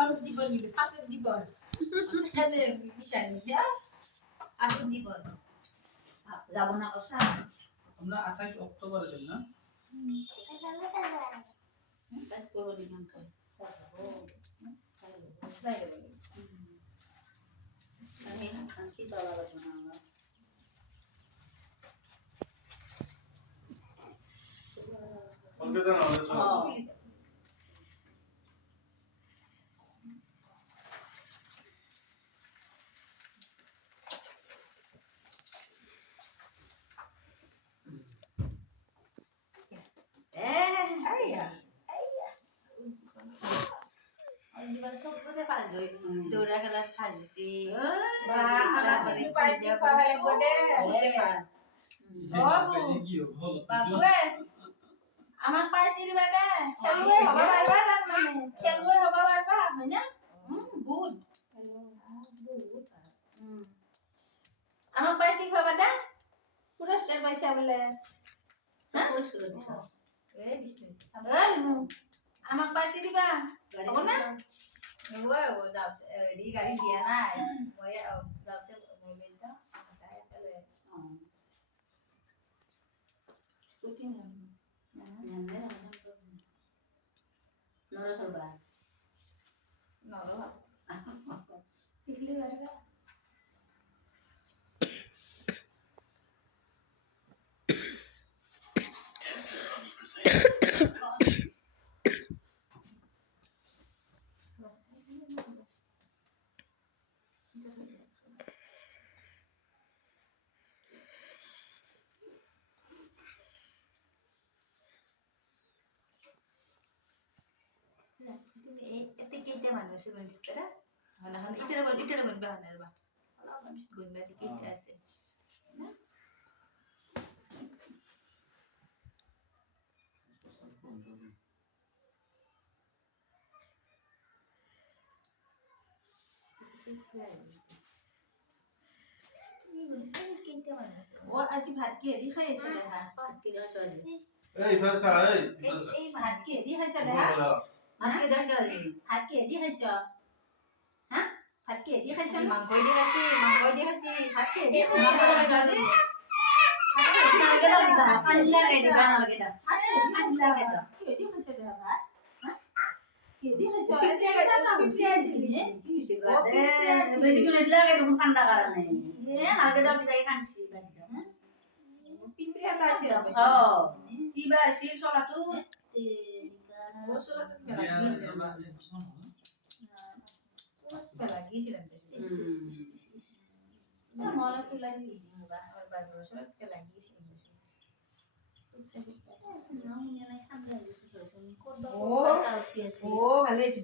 আর জীবন দিবে ফাঁসের জীবন সেখানে বিষয় নেই আর জীবন যাব না কথা আমরা 28 অক্টোবরে চল না কাজ করব নিয়ম করে ও তাই বলে আমি শান্তি দলা বাজনা আমরা কলকাতা না হলে চলো দৌড়া খেলা খাইছি আমার পার্টির বেটা খেলুয়ে হবা পারবা তার মানে খেলুয়ে হবা পারবা হয় না গুড আমার পার্টি খাবা না পুরস্কার পাইছা বলে হ্যাঁ পুরস্কার দিছো এই বিষ্ণু আমার পার্টি দিবা হবে না ও যাও এই গাড়ি দিয়া নাই ওই যাওতে বলে দাও তাই তাহলে স্কুটি না নরো সরবা নরো পিছলি বারবা এতে কেটে মানুষ বলতে না মানে এখন ইটারে বলবে হানার বা আল্লাহ মানুষ গুনবে কেটে আছে না ও আজি ভাত কি দি খাইছে দেখা ভাত কি দেখা আজি এই ভাষা এই ভাত কি দি খাইছে দেখা ভাত কি দেখা আজি ভাত কি দি খাইছে হ্যাঁ ভাত কি দি খাইছে মাংস দি খাইছি ভাত কি দি খাইছে আজি নালগে দিবা পানি লাগে দিবা নালগে দা পানি লাগে দা কি দি খাইছে দেখা ভাত কি দি খাইছে এটা না পিছলি আসিলি কি হইছে বেশি করে লাগে তখন ঠান্ডা কারণে নালগে দাও দিবা খানছি বাকিটা হ্যাঁ পিঁপড়া আসে হ্যাঁ কিবা আসি সলাতো ও সলাতো পেলা গিয়েছিলাম মলা তুলা দিয়ে বা আর বাজে সলাতো পেলা গিয়েছিলাম ও ভালো হয়েছে